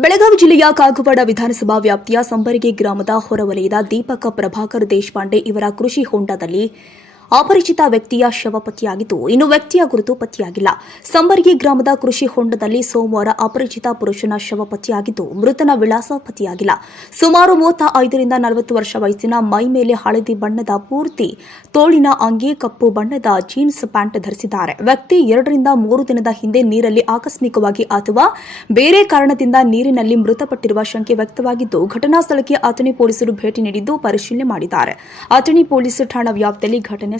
ಬೆಳಗಾವಿ ಜಿಲ್ಲೆಯ ಕಾಗವಾಡ ವಿಧಾನಸಭಾ ವ್ಯಾಪ್ತಿಯ ಸಂಬರಿಗೆ ಗ್ರಾಮದ ಹೊರವಲಯದ ದೀಪಕ ಪ್ರಭಾಕರ್ ದೇಶಪಾಂಡೆ ಇವರ ಕೃಷಿ ಹೊಂಡದಲ್ಲಿ ಅಪರಿಚಿತ ವ್ಯಕ್ತಿಯ ಶವ ಪತ್ತೆಯಾಗಿದ್ದು ಇನ್ನು ವ್ಯಕ್ತಿಯ ಗುರುತು ಪತ್ತೆಯಾಗಿಲ್ಲ ಸಂಬರ್ಗಿ ಗ್ರಾಮದ ಕೃಷಿ ಹೊಂಡದಲ್ಲಿ ಸೋಮವಾರ ಅಪರಿಚಿತ ಪುರುಷನ ಶವ ಪತ್ತೆಯಾಗಿದ್ದು ಮೃತನ ವಿಳಾಸ ಪತ್ತೆಯಾಗಿಲ್ಲ ಸುಮಾರು ಮೂವತ್ತ ಐದರಿಂದ ನಲವತ್ತು ವರ್ಷ ವಯಸ್ಸಿನ ಮೈ ಮೇಲೆ ಹಳದಿ ಬಣ್ಣದ ಪೂರ್ತಿ ತೋಳಿನ ಅಂಗಿ, ಕಪ್ಪು ಬಣ್ಣದ ಜೀನ್ಸ್ ಪ್ಯಾಂಟ್ ಧರಿಸಿದ್ದಾರೆ. ವ್ಯಕ್ತಿ ಎರಡರಿಂದ ಮೂರು ದಿನದ ಹಿಂದೆ ನೀರಲ್ಲಿ ಆಕಸ್ಮಿಕವಾಗಿ ಅಥವಾ ಬೇರೆ ಕಾರಣದಿಂದ ನೀರಿನಲ್ಲಿ ಮೃತಪಟ್ಟಿರುವ ಶಂಕೆ ವ್ಯಕ್ತವಾಗಿದ್ದು, ಘಟನಾ ಸ್ಥಳಕ್ಕೆ ಅಥಣಿ ಪೊಲೀಸರು ಭೇಟಿ ನೀಡಿದ್ದು ಪರಿಶೀಲನೆ ಮಾಡಿದ್ದಾರೆ. ಅಥಣಿ ಪೊಲೀಸ್ ಠಾಣಾ ವ್ಯಾಪ್ತಿಯಲ್ಲಿ ಘಟನೆ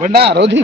बंडा रोधी